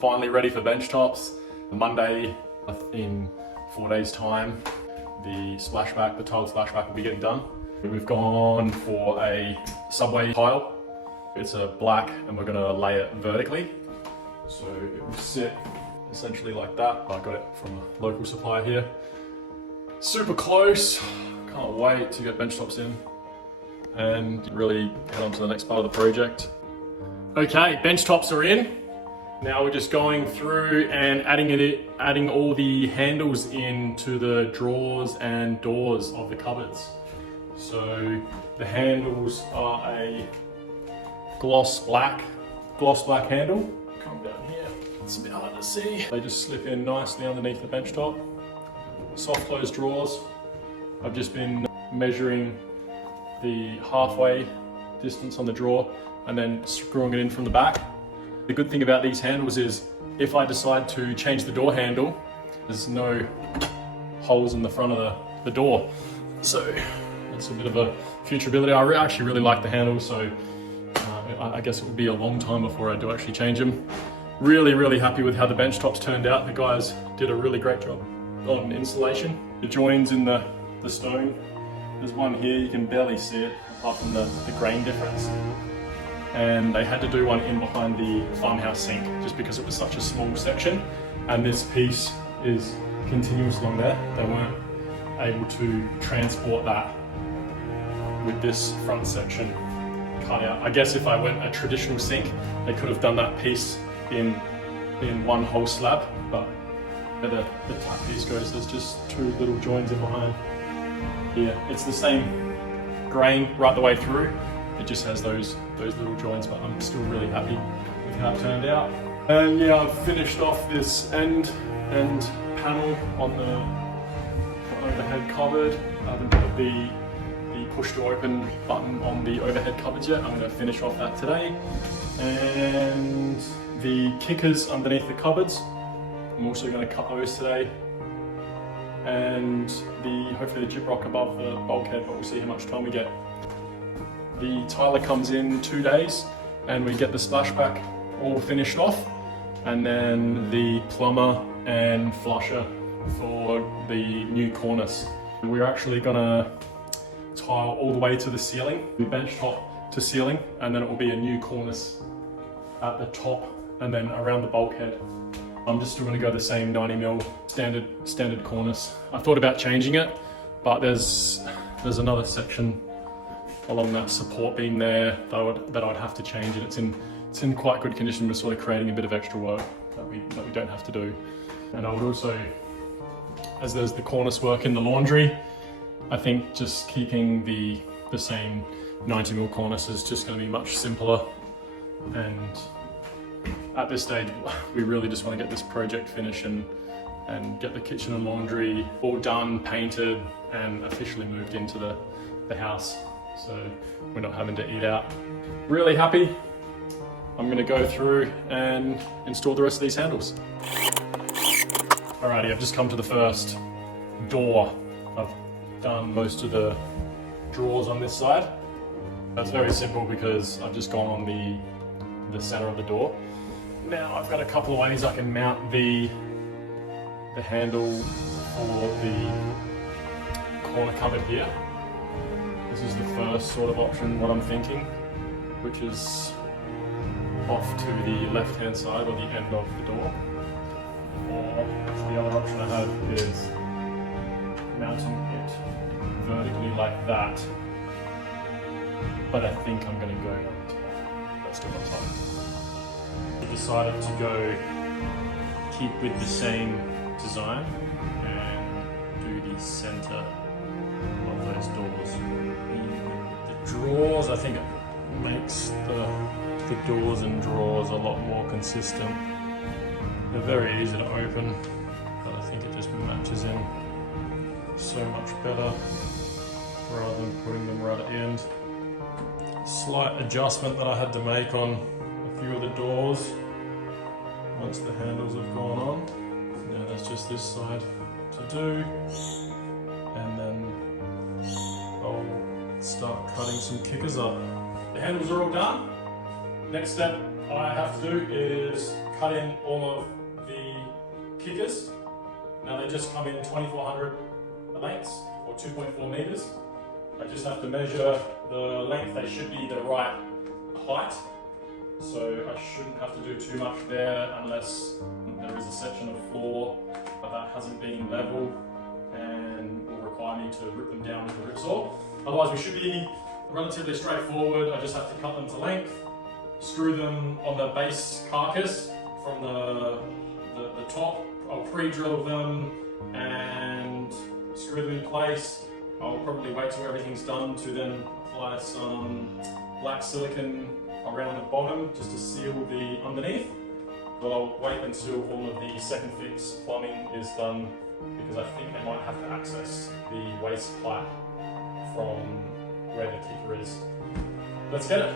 Finally ready for bench tops. Monday in 4 days time, the splashback, the tile splashback will be getting done. We've gone for a subway tile. It's a black and we're gonna lay it vertically. So it will sit essentially like that. I got it from a local supplier here. Super close. Can't wait to get bench tops in and really head on to the next part of the project. Okay, bench tops are in. Now we're just going through and adding all the handles into the drawers and doors of the cupboards. So the handles are a gloss black handle. Come down here, it's a bit hard to see. They just slip in nicely underneath the bench top. Soft close drawers. I've just been measuring the halfway distance on the drawer and then screwing it in from the back. The good thing about these handles is if I decide to change the door handle, there's no holes in the front of the door. So that's a bit of a future ability. I actually really like the handles, so I guess it will be a long time before I do actually change them. Really happy with how the bench tops turned out. The guys did a really great job on installation. The joins in the stone, there's one here, you can barely see it apart from the grain difference. And they had to do one in behind the farmhouse sink just because it was such a small section, and this piece is continuous along there. They weren't able to transport that with this front section cut out. I guess if I went a traditional sink, they could have done that piece in one whole slab, but where the tap piece goes, there's just two little joins in behind here. It's the same grain right the way through. It just has those little joints, but I'm still really happy with how it turned out. And yeah, I've finished off this end panel on the overhead cupboard. I haven't put the push to open button on the overhead cupboards yet. I'm going to finish off that today. And the kickers underneath the cupboards, I'm also going to cut those today. And hopefully the gyprock above the bulkhead, but we'll see how much time we get. The tiler comes in 2 days and we get the splashback all finished off, and then the plumber and flusher for the new cornice. We're actually gonna tile all the way to the ceiling, the bench top to ceiling, and then it will be a new cornice at the top and then around the bulkhead. I'm just still gonna go the same 90mm standard cornice. I thought about changing it, but there's another section along that support beam there that I'd have to change, and it's in quite good condition. We're sort of creating a bit of extra work that we don't have to do. And I would also, as there's the cornice work in the laundry, I think just keeping the same 90mm cornice is just going to be much simpler. And at this stage, we really just want to get this project finished and get the kitchen and laundry all done, painted, and officially moved into the house. So we're not having to eat out. Really happy. I'm gonna go through and install the rest of these handles. Alrighty, I've just come to the first door. I've done most of the drawers on this side. That's very simple because I've just gone on the center of the door. Now I've got a couple of ways I can mount the handle for the corner cupboard here. This is the first sort of option, what I'm thinking, which is off to the left-hand side or the end of the door. Or the other option I have is mounting it vertically like that. But I think I'm going to go that's still on top. I decided to keep with the same design and do the center of those doors. The drawers, I think it makes the doors and drawers a lot more consistent. They're very easy to open, but I think it just matches in so much better rather than putting them right at the end. Slight adjustment that I had to make on a few of the doors once the handles have gone on. Now that's just this side to do, and then I'll start cutting some kickers up. The handles are all done. Next step I have to do is cut in all of the kickers. Now they just come in 2400 lengths or 2.4 meters. I just have to measure the length. They should be the right height. So I shouldn't have to do too much there unless there is a section of floor that hasn't been level and will require me to rip them down with a rip saw. Otherwise we should be relatively straightforward. I just have to cut them to length, screw them on the base carcass from the top. I'll pre-drill them and screw them in place. I'll probably wait till everything's done to then apply some black silicone around the bottom just to seal the underneath. But I'll wait until all of the second fix plumbing is done because I think they might have to access the waste pipe from where the kicker is. Let's get it.